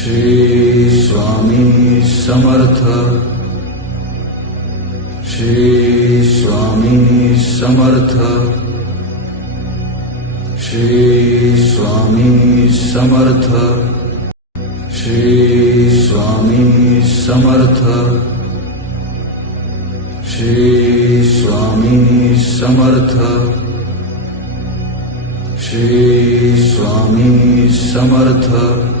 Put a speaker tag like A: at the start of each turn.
A: Sri Swami Samartha Sri Swami Samartha Sri Swami Samartha Sri Swami Samartha Sri Swami Samartha Sri Swami Samartha, Shri Swami Samartha.